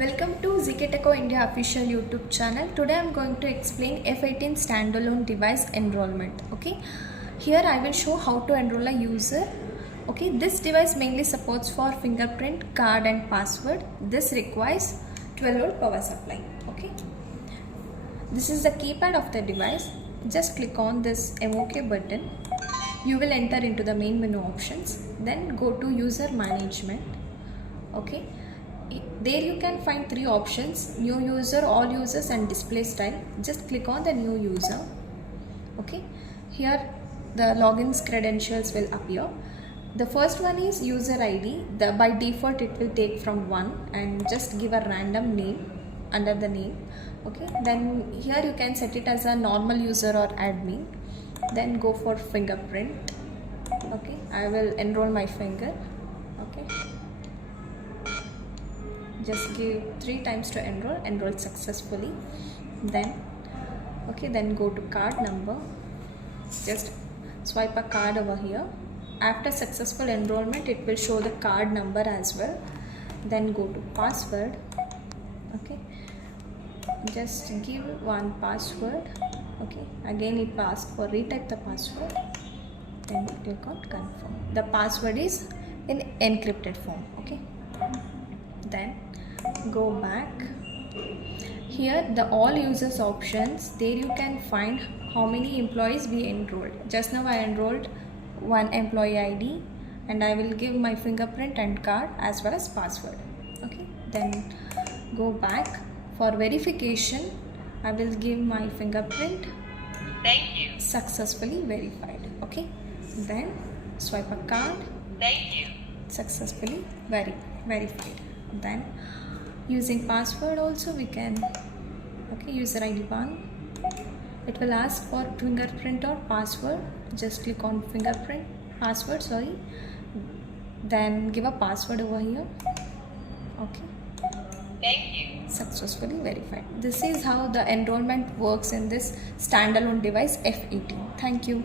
Welcome to ZKTeco India official YouTube channel. Today I am going to explain F18 standalone device enrollment. Okay, here I will show how to enroll a user. Okay, this device mainly supports for fingerprint, card and password. This requires 12-volt power supply. Okay, this is the keypad of the device. Just click on this MOK button. You will enter into the main menu options. Then go to user management. Okay, there you can find three options: new user, all users and display style. Just click on the new user. Okay, here the logins credentials will appear. The first one is user ID. By default it will take from 1 and just give a random name under the name. Okay, then here you can set it as a normal user or admin. Then go for fingerprint. Okay, I will enroll my finger. Okay, just give 3 times to enroll successfully. Then then go to card number. Just swipe a card over here. After successful enrollment it will show the card number as well. Then go to password. Okay, just give one password. Okay, again it asks for retype the password. Then click on confirm. The password is in encrypted form. Okay, then go back. Here the all users options, there you can find how many employees we enrolled. Just now I enrolled one employee ID and I will give my fingerprint and card as well as password. Okay, then go back. For verification I will give my fingerprint. Thank you. Successfully verified. Okay, then swipe a card. Thank you. Successfully verified. Then using password also we can. Okay, user ID 1. It will ask for fingerprint or password. Just click on fingerprint, password, sorry. Then give a password over here. Okay, thank you. Successfully verified. This is how the enrollment works in this standalone device F18. Thank you.